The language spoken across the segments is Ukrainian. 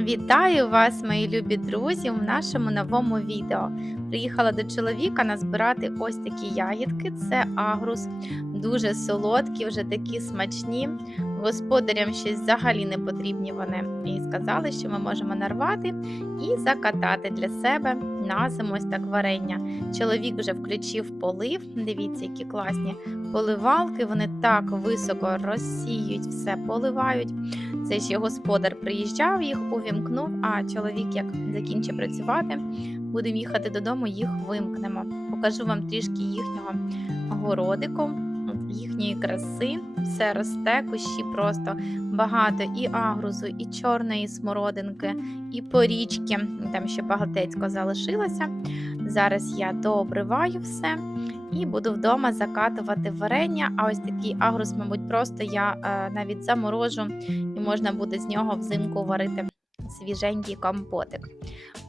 Вітаю вас, мої любі друзі, в нашому новому відео. Приїхала до чоловіка назбирати ось такі ягідки. Це агрус, дуже солодкі, вже такі смачні. Господарям щось взагалі не потрібні вони. І сказали, що ми можемо нарвати і закатати для себе на зиму ось так варення. Чоловік вже включив полив. Дивіться, які класні поливалки. Вони так високо розсіюють все, поливають. Це ще господар приїжджав, їх увімкнув, а чоловік, як закінчить працювати, будемо їхати додому, їх вимкнемо. Покажу вам трішки їхнього городику, їхньої краси. Все росте, кущі просто багато і агрузу, і чорної смородинки, і порічки. Там ще багатецько залишилося. Зараз я дообриваю все. І буду вдома закатувати варення. А ось такий агрус, мабуть, просто я е, навіть заморожу, і можна буде з нього взимку варити свіженький компотик.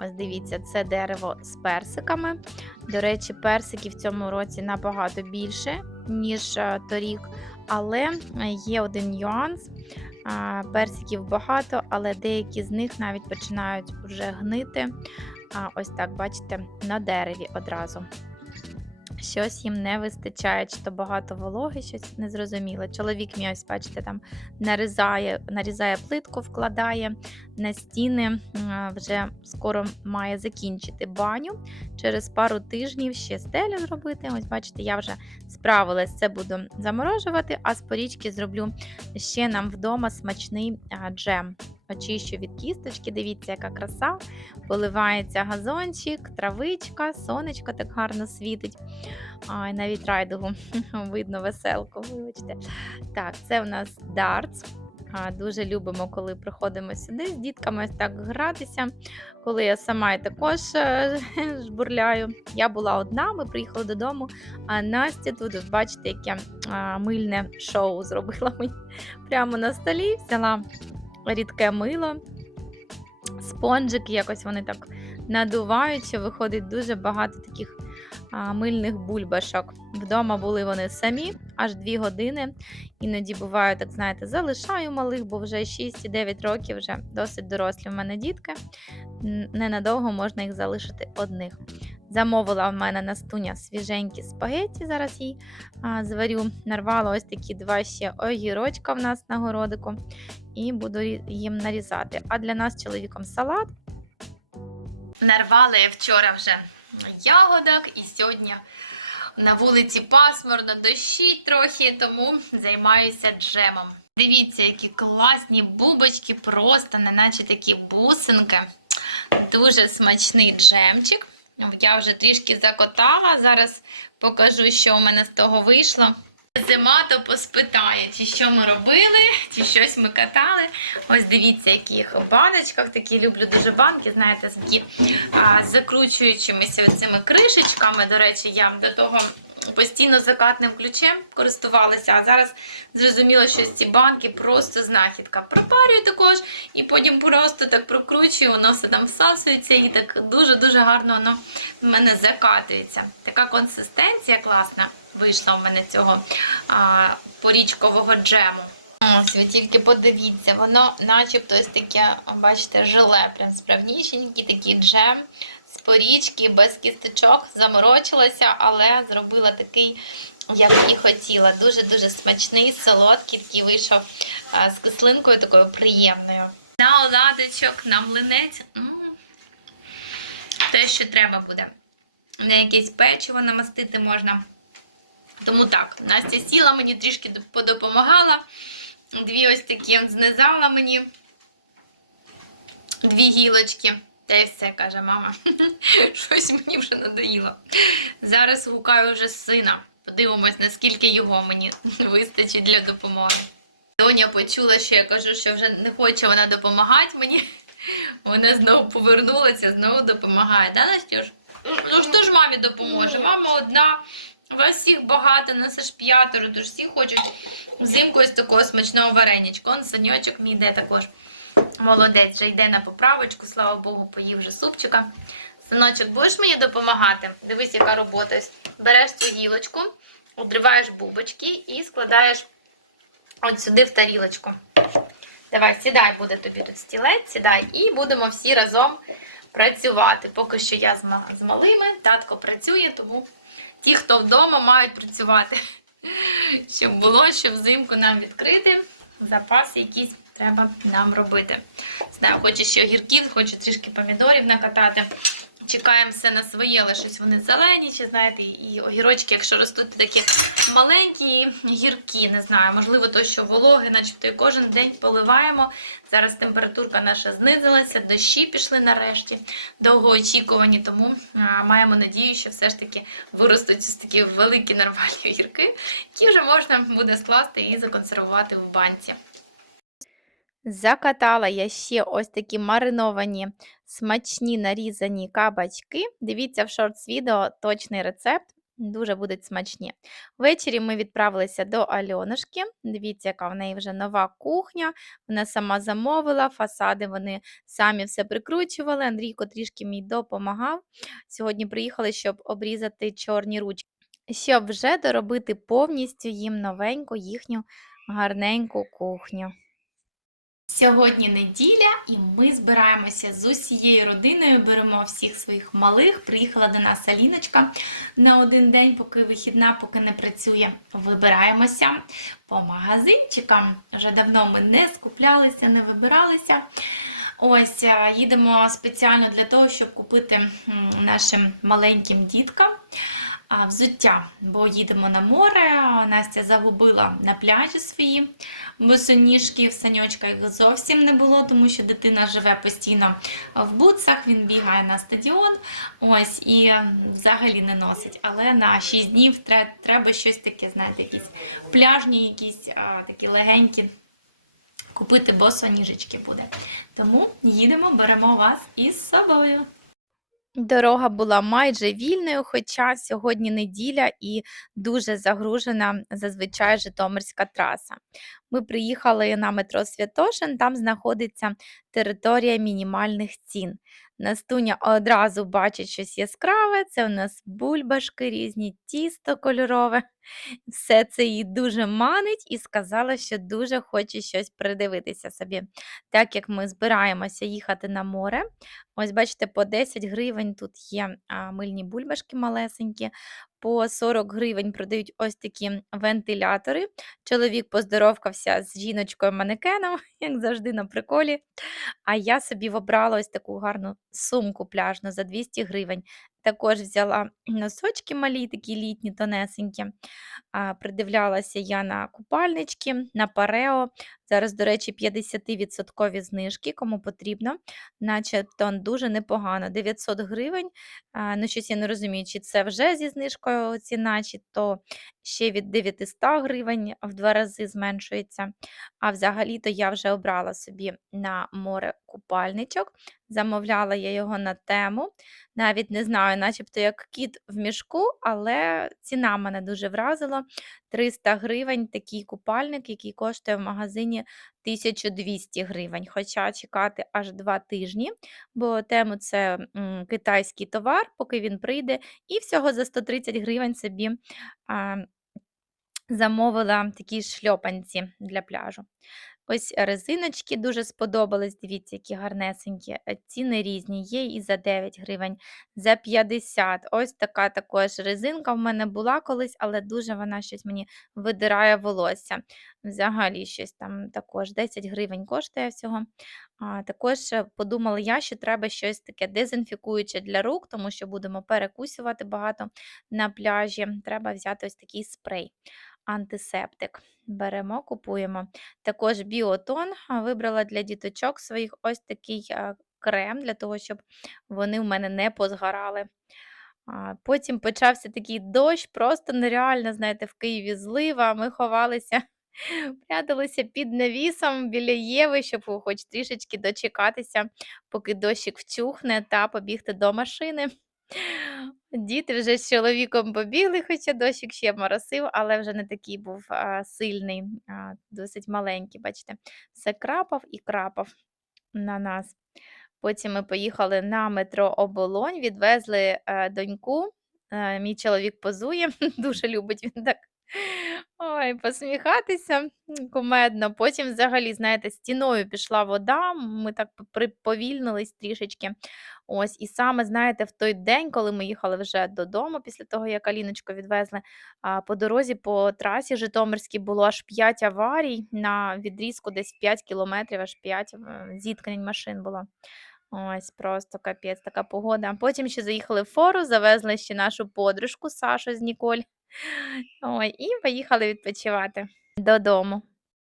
Ось дивіться, це дерево з персиками. До речі, персики в цьому році набагато більше, ніж е, торік. Але є один нюанс. Е, персиків багато, але деякі з них навіть починають вже гнити. Ось так, бачите, на дереві одразу. Щось їм не вистачає, чи то багато вологи, щось незрозуміле. Чоловік мій ось, бачите, там нарізає, нарізає плитку, вкладає на стіни. Вже скоро має закінчити баню. Через пару тижнів ще стелю зробити. Ось, бачите, я вже справилась, це буду заморожувати, а з порічки зроблю ще нам вдома смачний джем. Очищу від кісточки, дивіться, яка краса. Поливається газончик, травичка, сонечко так гарно світить. Ай, навіть райдугу видно веселку. Вибачте. Так, це в нас дартс. Дуже любимо, коли приходимо сюди з дітками так гратися. Коли я сама і також е, жбурляю. Я була одна, ми приїхали додому, а Настя тут, бачите, яке мильне шоу зробила мені прямо на столі. Взяла рідке мило, спонжик, якось вони так надувають, що виходить дуже багато таких мильних бульбашок. Вдома були вони самі аж 2 години. Іноді буває, так знаєте, залишаю малих, бо вже 6-9 років, вже досить дорослі в мене дітки. Ненадовго можна їх залишити одних. Замовила в мене Настуня свіженькі спагетті, зараз їй зварю. Нарвала ось такі два ще огірочка в нас на городику, і буду їм нарізати. А для нас чоловіком салат. Нарвала я вчора вже ягодок, і сьогодні на вулиці пасмурно дощі трохи, тому займаюся джемом. Дивіться, які класні бубочки, просто неначе такі бусинки. Дуже смачний джемчик. Я вже трішки закотала. Зараз покажу, що у мене з того вийшло. Зима то поспитає, чи що ми робили, чи щось ми катали. Ось дивіться, яких баночках такі люблю дуже банки, знаєте, з закручуючимися цими кришечками. До речі, я до того постійно закатним ключем користувалася, а зараз зрозуміла, що ці банки просто знахідка. Пропарюю також і потім просто так прокручую, воно все там всасується і так дуже-дуже гарно воно в мене закатується. Така консистенція класна вийшла у мене цього а, порічкового джему. Ось, ви тільки подивіться, воно начебто ось таке, бачите, желе, прям справнішенький такий джем порічки, без кісточок, заморочилася, але зробила такий, як і хотіла. Дуже-дуже смачний, солодкий, такий вийшов з кислинкою такою приємною. На оладочок, на млинець. Те, що треба буде. На якесь печиво намастити можна. Тому так, Настя сіла, мені трішки подопомагала. Дві ось такі знизала мені дві гілочки. Та й все, каже мама. Щось мені вже надоїло. Зараз гукаю вже сина. Подивимось, наскільки його мені вистачить для допомоги. Доня почула, що я кажу, що вже не хоче вона допомагати мені. Вона знову повернулася, знову допомагає. Да, Настюш? Ну що ж мамі допоможе? Мама одна. У вас всіх багато, нас аж п'ятеро, тож всі хочуть взимку ось такого смачного варенячка. Он саньочок мій йде також. Молодець, вже йде на поправочку, слава Богу, поїв вже супчика. Синочок, будеш мені допомагати? Дивись, яка робота. Береш цю гілочку, обриваєш бубочки і складаєш от сюди в тарілочку. Давай, сідай, буде тобі тут стілець, сідай, і будемо всі разом працювати. Поки що я з, малими, татко працює, тому ті, хто вдома, мають працювати. Щоб було, що взимку нам відкрити. Запаси якісь треба нам робити. Знаю, хочу ще огірків, хочу трішки помідорів накатати. Чекаємо все на своє, але щось вони зелені, чи знаєте, і огірочки, якщо ростуть такі маленькі, гіркі, не знаю, можливо, то, що вологи, начебто і кожен день поливаємо. Зараз температурка наша знизилася, дощі пішли нарешті, довгоочікувані, тому а, маємо надію, що все ж таки виростуть ось такі великі нормальні огірки, які вже можна буде скласти і законсервувати в банці. Закатала я ще ось такі мариновані, смачні нарізані кабачки. Дивіться в шортс відео точний рецепт. Дуже будуть смачні. Ввечері ми відправилися до Альонушки. Дивіться, яка в неї вже нова кухня. Вона сама замовила, фасади вони самі все прикручували. Андрійко трішки мій допомагав. Сьогодні приїхали, щоб обрізати чорні ручки, щоб вже доробити повністю їм новеньку їхню гарненьку кухню. Сьогодні неділя, і ми збираємося з усією родиною. Беремо всіх своїх малих. Приїхала до нас Аліночка на один день, поки вихідна, поки не працює. Вибираємося по магазинчикам. Вже давно ми не скуплялися, не вибиралися. Ось е, їдемо спеціально для того, щоб купити нашим маленьким діткам взуття, бо їдемо на море. Настя загубила на пляжі свої босоніжки, в саньочка їх зовсім не було, тому що дитина живе постійно в бутсах, він бігає на стадіон, ось і взагалі не носить. Але на 6 днів треба щось таке, знаєте, якісь пляжні, якісь а, такі легенькі. Купити босоніжечки буде. Тому їдемо, беремо вас із собою. Дорога була майже вільною, хоча сьогодні неділя і дуже загружена зазвичай Житомирська траса. Ми приїхали на метро Святошин, там знаходиться територія мінімальних цін. Настуня одразу бачить щось яскраве, це у нас бульбашки, різні тісто кольорове. Все це її дуже манить і сказала, що дуже хоче щось придивитися собі. Так як ми збираємося їхати на море, ось бачите, по 10 гривень тут є мильні бульбашки малесенькі, по 40 гривень продають ось такі вентилятори. Чоловік поздоровкався з жіночкою-манекеном, як завжди на приколі. А я собі обрала ось таку гарну сумку пляжну за 200 гривень. Також взяла носочки малі, такі літні, тонесенькі. Придивлялася я на купальнички, на парео. Зараз, до речі, 50% знижки, кому потрібно, начебто дуже непогано. 900 гривень. Ну, щось я не розумію, чи це вже зі знижкою ціна, чи то ще від 900 гривень в два рази зменшується. А взагалі-то я вже обрала собі на море купальничок. Замовляла я його на тему. Навіть не знаю, начебто як кіт в мішку, але ціна мене дуже вразила. 300 гривень такий купальник, який коштує в магазині 1200 гривень. Хоча чекати аж 2 тижні, бо тему це м, китайський товар, поки він прийде, і всього за 130 гривень собі а, замовила такі шльопанці для пляжу. Ось резиночки дуже сподобались. Дивіться, які гарнесенькі. Е, Ціни різні. Є і за 9 гривень, за 50. Ось така також резинка в мене була колись, але дуже вона щось мені видирає волосся. Взагалі, щось там також 10 гривень коштує всього. А, також е, подумала я, що треба щось таке дезінфікуюче для рук, тому що будемо перекусювати багато на пляжі. Треба взяти ось такий спрей. Антисептик. Беремо, купуємо. Також біотон вибрала для діточок своїх ось такий крем, для того, щоб вони в мене не позгорали. Потім почався такий дощ, просто нереально, знаєте, в Києві злива. Ми ховалися, пряталися під навісом біля Єви, щоб хоч трішечки дочекатися, поки дощик вчухне, та побігти до машини. Діти вже з чоловіком побігли, хоча дощик ще моросив, але вже не такий був а, сильний, а, досить маленький. Бачите, все крапав і крапав на нас. Потім ми поїхали на метро Оболонь, відвезли е, доньку. Е, мій чоловік позує, дуже любить він так Ой, посміхатися, кумедно. Потім взагалі, знаєте, стіною пішла вода, ми так приповільнились трішечки. Ось, і саме, знаєте, в той день, коли ми їхали вже додому після того, як Аліночку відвезли, по дорозі по трасі Житомирській було аж 5 аварій на відрізку десь 5 кілометрів, аж 5 е, зіткнень машин було. Ось просто капець, така погода. Потім ще заїхали в Фору, завезли ще нашу подружку Сашу з Ніколь. Ой, і поїхали відпочивати додому.